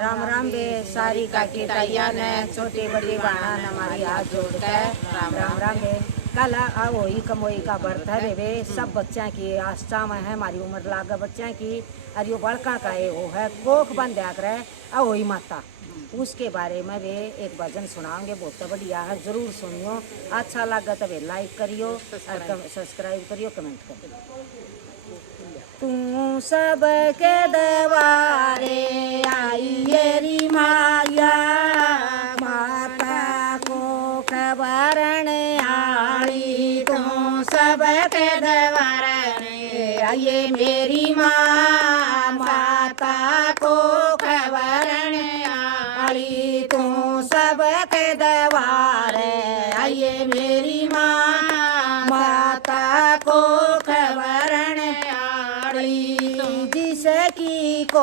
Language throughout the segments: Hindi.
राम राम बे सारी काकी ताइया ने छोटी बड़ी बाणा ने हमारी हाथ जोड़कर राम राम बे। कल वही कमोई का व्रत है बे सब बच्चा की आस्था में है हमारी उम्र लाग बच्चा की और यो बड़का का है वो है कोख बंध्या करे वही माता उसके बारे में वे एक भजन सुनाओगे बहुत बढ़िया है जरूर सुनियो अच्छा लगा तो वे लाइक करियो और सब्सक्राइब करियो कमेंट करियो। तू सबके दरबारे आई री माया माता को खबरन आई तू सबके दरबारे आई मेरी माँ माता को खबरन आई तू सबके दरबारे आई मेरी माँ माता को खबरन जिसकी को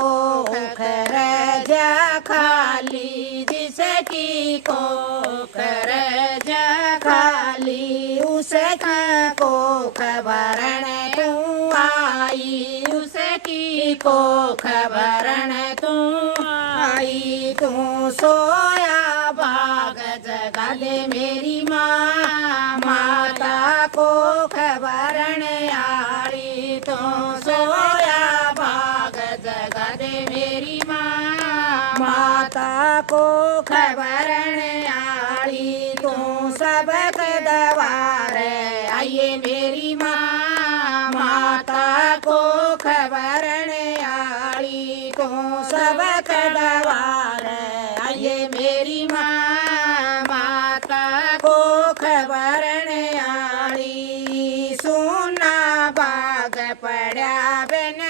खर जा खाली जिसकी को खर जा खाली उसका को खबरन तू आई उसकी को खबरन तू आई तू सोया बाग जगा दे मेरी माँ माता को खबरन आई तू सोया जगा दे मेरी माँ माता को खबरन आई तू सबके दरबार आइए मेरी माँ माता को खबरन आई तू सबके दरबार आइए मेरी माँ माता को खबरन आई सुना बाग पड़ा बिन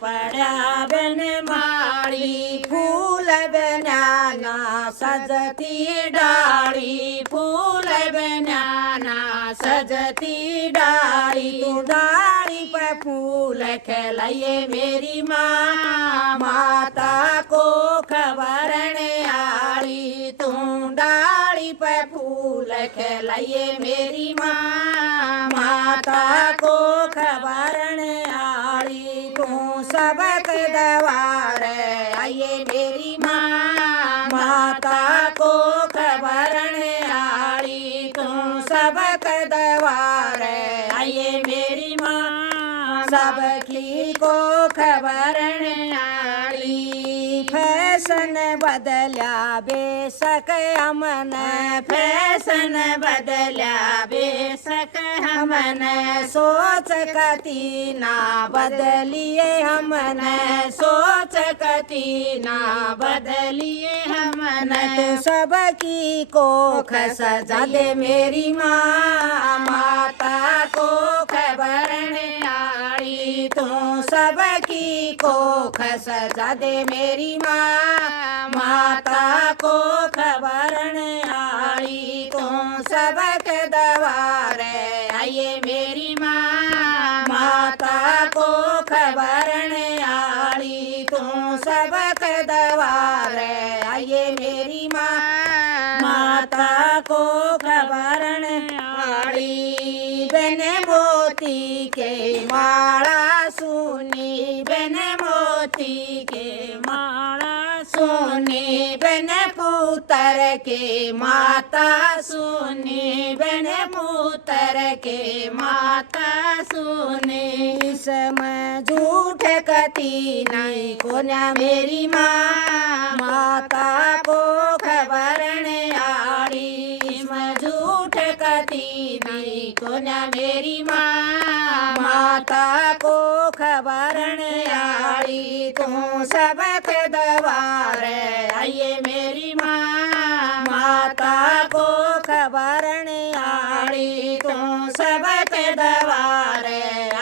पड़ा बन मारी फूल बनाना सजती डाली फूल बनाना सजती डाली तू डाली पर फूल खिलाइए मेरी माँ माता को खबरन आई तू डाली पर फूल खिलाइए मेरी माँ माता को खबरन आई तू सबके दरबार आइए मेरी माँ माता को खबरन आई तू सबके दरबार आइए मेरी माँ सबकी को खबरन आई फैशन बदल्या बेशक हमन फैशन बदल्या बेशक हमन सोच कती ना बदलिए हमन सोच कती ना बदलिए हमन तो सबकी को सजा दे मेरी माँ माता को खबरन आई तू सबकी को सजा दे मेरी माँ माता को खबरन आई तू सबके दरबार आइए मेरी माँ माता को खबरन आई तू सबके दरबार आइए मेरी माँ माता को खबरन आई बिन मोती के माला सुनी बिन मोती के माला सुनी बिन पुत्र के माता सुनी बिन पुत्र के माता सुनी इसमें झूठ कती नहीं कोन्या मेरी माँ माता को खबरन आई इसमें झूठ कती नहीं कोन्या मेरी माँ माता को खबरन आई तू सबके दरबार आइए मेरी माँ माता को खबरन आई तू सबके दरबार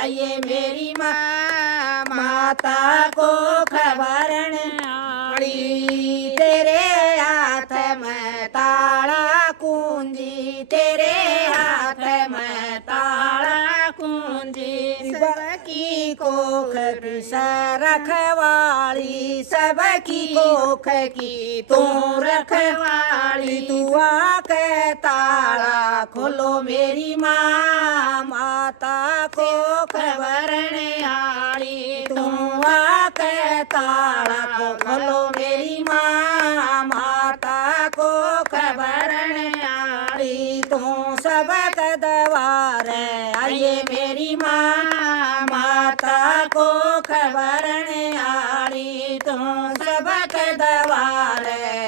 आइए मेरी माँ माता को खबरन आई तेरे हाथ में ताला कुंजी तेरे हाथ में ताला कुंजी सबकी कोख की सर रखवाली सबकी कोख की तू रखवाली, तू आके ताला खोलो मेरी माँ माता कोख भरने आली, तू आके ताला खोलो मेरी माँ माता कोख भरने आली, तू सबक दवार आइए मेरी माँ माता कोख भरने आली, तू सबक दवार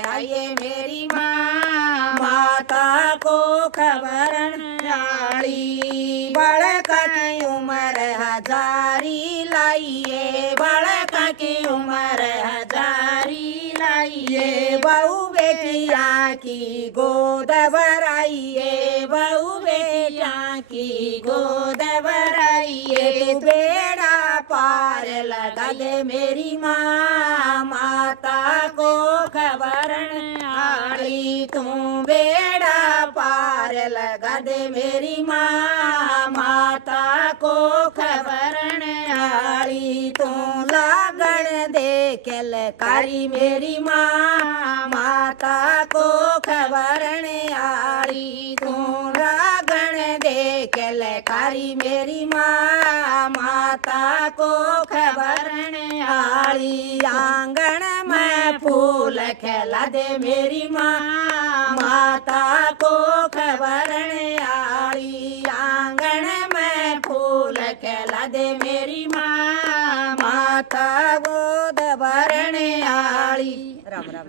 आइए मेरी माँ माता कोख भरने आली। बड़का की उम्र हजारी लाइए, बड़का की उम्र हजारी लाइए, बहू बेटियाँ की गोद भराइए, बहू बेटियाँ की गोद भराइए, तू बेड़ा पार लगा दे मेरी माँ माता को खबरन आली, तू बेड़ा पार लगा दे मेरी माँ माता को खबरन आली, तू लागण दे के लकारी मेरी माँ माता को खबरन आली, तू लागण दे के लकारी मेरी माँ माता को खबरन आली। आंगन में फूल खिला दे मेरी माँ माता को खबरन आली, आंगन में फूल खिला दे मेरी माँ माता गोद भरने आली। राम राम।